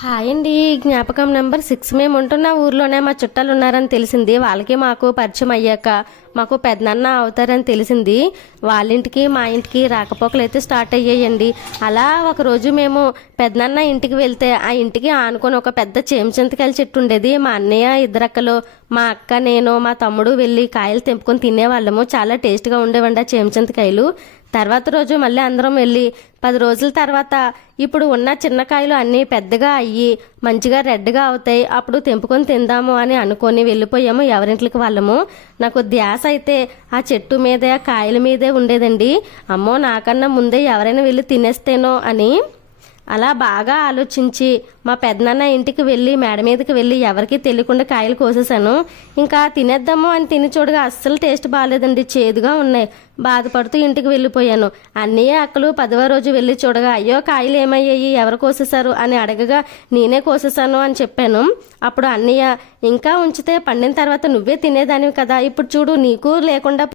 Hi అండి. జ్ఞాపకం number six మేము ఉంటున్న ఊర్లోనే మా చుట్టాలు ఉన్నారని తెలిసింది. వాళ్ళకి మాకు పరిచయం అయ్యాక మాకు పెద్దన్న అవుతారని తెలిసింది. వాళ్ళ ఇంటికి మా ఇంటికి రాకపోకలు అయితే స్టార్ట్ అయ్యాయండి. అలా ఒకరోజు మేము పెద్దన్న ఇంటికి వెళ్తే ఆ ఇంటికి ఆనుకొని ఒక పెద్ద చేమచింతకాయల చెట్టు ఉండేది. మా అన్నయ్య ఇద్దరక్కలు మా అక్క నేను మా తమ్ముడు వెళ్ళి కాయలు తెంపుకొని తినేవాళ్ళము. చాలా టేస్ట్గా ఉండేవండి ఆ చేమచింతకాయలు. తర్వాత రోజు మళ్ళీ అందరం వెళ్ళి పది రోజుల తర్వాత ఇప్పుడు ఉన్న చిన్న కాయలు అన్నీ పెద్దగా అయ్యి మంచిగా రెడ్గా అవుతాయి. అప్పుడు తెంపుకొని తిందాము అని అనుకొని వెళ్ళిపోయాము ఎవరింట్లకి వాళ్ళము. నాకు ధ్యాస అయితే ఆ చెట్టు మీదే ఆ కాయల మీదే ఉండేదండి. అమ్మో నాకన్నా ముందే ఎవరైనా వెళ్ళి తినేస్తేనో అని అలా బాగా ఆలోచించి మా పెద్దనాన్న ఇంటికి వెళ్ళి మేడ మీదకి వెళ్ళి ఎవరికీ తెలియకుండా కాయలు కోసేసాను ఇంకా తినేద్దాము అని తిని చూడగా అస్సలు టేస్ట్ బాగాలేదండి చేదుగా ఉన్నాయి. బాధపడుతూ ఇంటికి వెళ్ళిపోయాను. అన్నయ్య అక్కలు పదవ రోజు వెళ్ళి చూడగా అయ్యో కాయలు ఏమయ్యాయి? ఎవరు కోసేశారు? అని అడగగా నేనే కోసేసాను అని చెప్పాను. అప్పుడు అన్నయ్య ఇంకా ఉంచితే పండిన తర్వాత నువ్వే తినేదానివి కదా. ఇప్పుడు చూడు నీకు లేకుండా